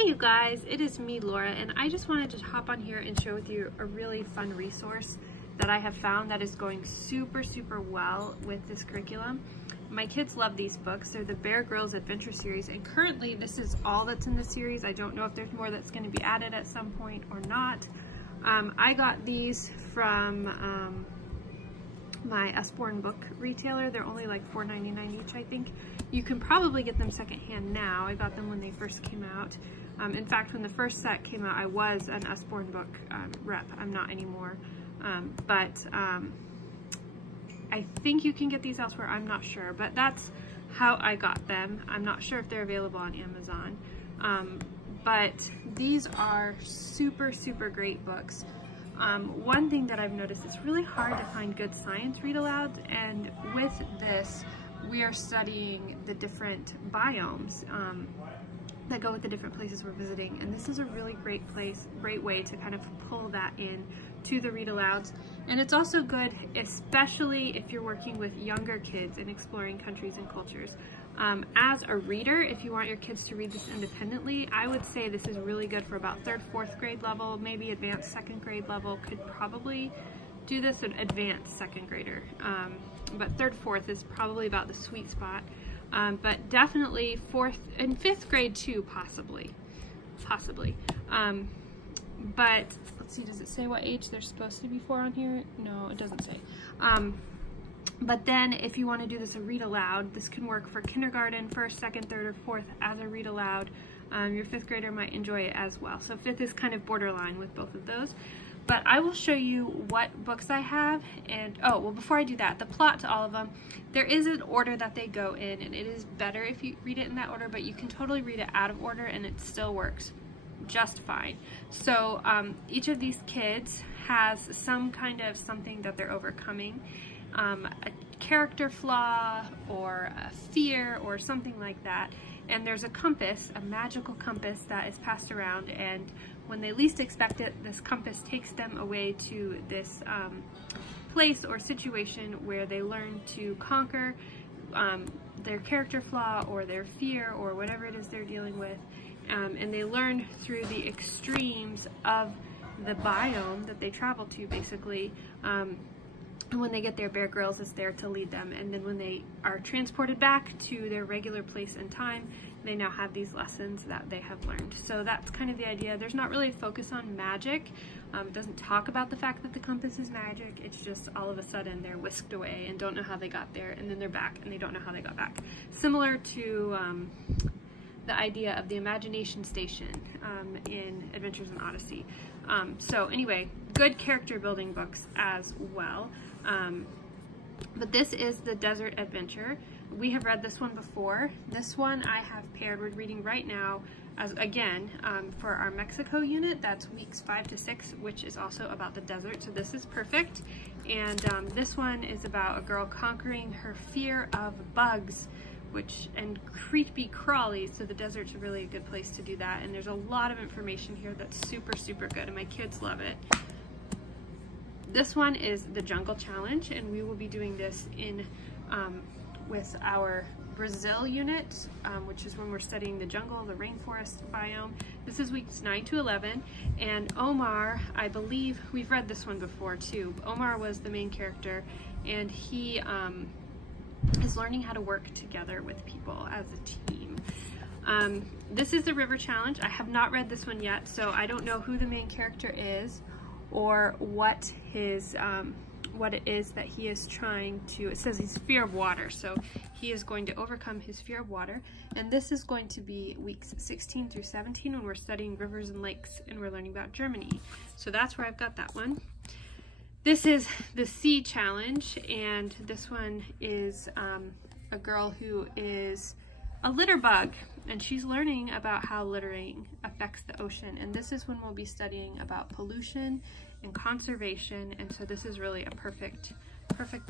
Hey you guys, it is me, Laura, and I just wanted to hop on here and share with you a really fun resource that I have found that is going super well with this curriculum. My kids love these books. They're the Grylls Adventure series, and currently this is all that's in the series. I don't know if there's more that's going to be added at some point or not. I got these from my Usborne book retailer. They're only like $4.99 each, I think. You can probably get them secondhand now. I got them when they first came out. In fact, when the first set came out, I was an Usborne book rep. I'm not anymore. I think you can get these elsewhere. I'm not sure, but that's how I got them. I'm not sure if they're available on Amazon. But these are super great books. One thing that I've noticed, it's really hard to find good science read alouds, and with this we are studying the different biomes that go with the different places we're visiting, and this is a really great way to kind of pull that in to the read alouds. And it's also good, especially if you're working with younger kids and exploring countries and cultures. As a reader, if you want your kids to read this independently, I would say this is really good for about 3rd, 4th grade level, maybe advanced 2nd grade level could probably do this, an advanced 2nd grader. But 3rd, 4th is probably about the sweet spot. But definitely 4th and 5th grade too, possibly. But let's see, does it say what age they're supposed to be for on here? No, it doesn't say. But then if you want to do this a read aloud, this can work for kindergarten, 1st, 2nd, 3rd, or 4th as a read aloud. Your 5th grader might enjoy it as well. So 5th is kind of borderline with both of those. But I will show you what books I have, and oh, well, before I do that, the plot to all of them, there is an order that they go in, and it is better if you read it in that order, but you can totally read it out of order and it still works just fine. So each of these kids has some kind of something that they're overcoming, a character flaw or a fear or something like that, and there's a compass, a magical compass that is passed around, and when they least expect it, this compass takes them away to this place or situation where they learn to conquer their character flaw or their fear or whatever it is they're dealing with, and they learn through the extremes of the biome that they travel to, basically. And when they get there, Grylls is there to lead them, and then when they are transported back to their regular place and time, they now have these lessons that they have learned. So that's kind of the idea. There's not really a focus on magic. It doesn't talk about the fact that the compass is magic. It's just all of a sudden they're whisked away and don't know how they got there, and then they're back and they don't know how they got back. Similar to the idea of the imagination station in Adventures in Odyssey. So anyway, good character building books as well. But this is the Desert Adventure. We have read this one before. This one I have paired with reading right now as, again, for our Mexico unit. That's weeks 5 to 6, which is also about the desert, so this is perfect. And this one is about a girl conquering her fear of bugs, and creepy crawlies, so the desert's really a good place to do that. And there's a lot of information here that's super good, and my kids love it. This one is the Jungle Challenge, and we will be doing this in with our Brazil unit, which is when we're studying the jungle, the rainforest biome. This is weeks 9 to 11, and Omar, I believe we've read this one before too. Omar was the main character, and he is learning how to work together with people as a team. This is the River Challenge. I have not read this one yet, so I don't know who the main character is or what his what it is that he is trying to, it says he's fear of water, so he is going to overcome his fear of water. And this is going to be weeks 16 through 17 when we're studying rivers and lakes and we're learning about Germany. So that's where I've got that one. This is the Sea Challenge, and this one is a girl who is a litter bug, and she's learning about how littering affects the ocean. And this is when we'll be studying about pollution and conservation, and so this is really a perfect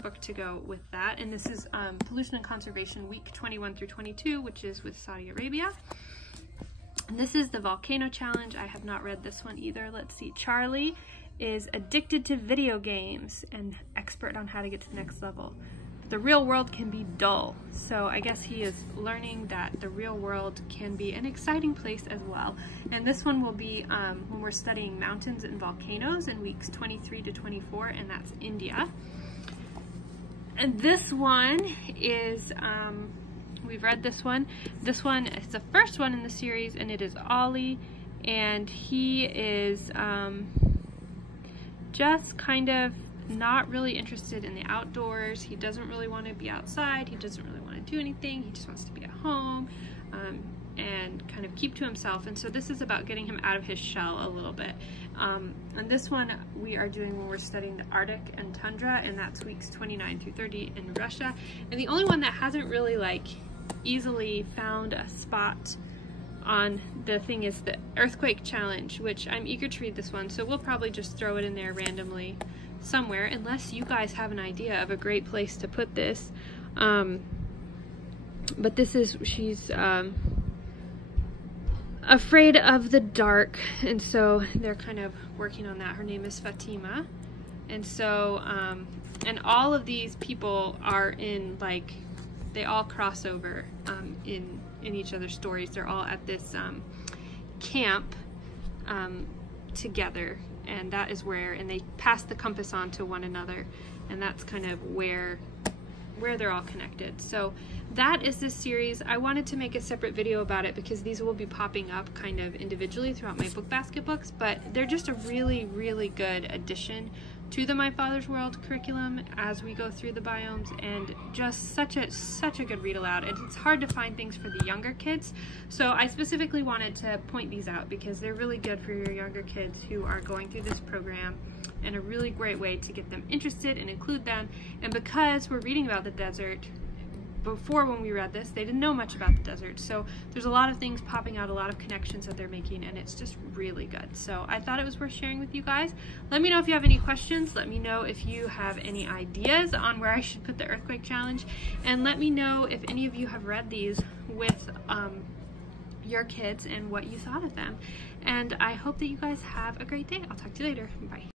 book to go with that. And this is Pollution and Conservation week 21 through 22, which is with Saudi Arabia. And this is the Volcano Challenge. I have not read this one either. Let's see, Charlie is addicted to video games and expert on how to get to the next level. the real world can be dull. So I guess he is learning that the real world can be an exciting place as well. And this one will be when we're studying mountains and volcanoes in weeks 23 to 24, and that's India. And this one is, we've read this one. This one is the first one in the series, and it is Ollie, and he is just kind of not really interested in the outdoors. He doesn't really want to be outside. He doesn't really want to do anything. He just wants to be at home and kind of keep to himself. And so this is about getting him out of his shell a little bit. And this one we are doing when we're studying the Arctic and tundra, and that's weeks 29 through 30 in Russia. And the only one that hasn't really like easily found a spot on the thing is the earthquake challenge, which I'm eager to read this one. So we'll probably just throw it in there randomly somewhere, unless you guys have an idea of a great place to put this. But this is, she's afraid of the dark, and so they're kind of working on that. Her name is Fatima, and so and all of these people are in, like, they all cross over in each other's stories. They're all at this camp together, and that is where, and they pass the compass on to one another, and that's kind of where they're all connected. So that is this series. I wanted to make a separate video about it because these will be popping up kind of individually throughout my book basket books, but they're just a really, really good addition to the My Father's World curriculum as we go through the biomes, and just such a good read aloud. And it's hard to find things for the younger kids, so I specifically wanted to point these out because they're really good for your younger kids who are going through this program, and a really great way to get them interested and include them. And because we're reading about the desert, before when we read this, they didn't know much about the desert. So there's a lot of things popping out, a lot of connections that they're making, and it's just really good. So I thought it was worth sharing with you guys. Let me know if you have any questions. Let me know if you have any ideas on where I should put the earthquake challenge. And let me know if any of you have read these with your kids and what you thought of them. And I hope that you guys have a great day. I'll talk to you later. Bye.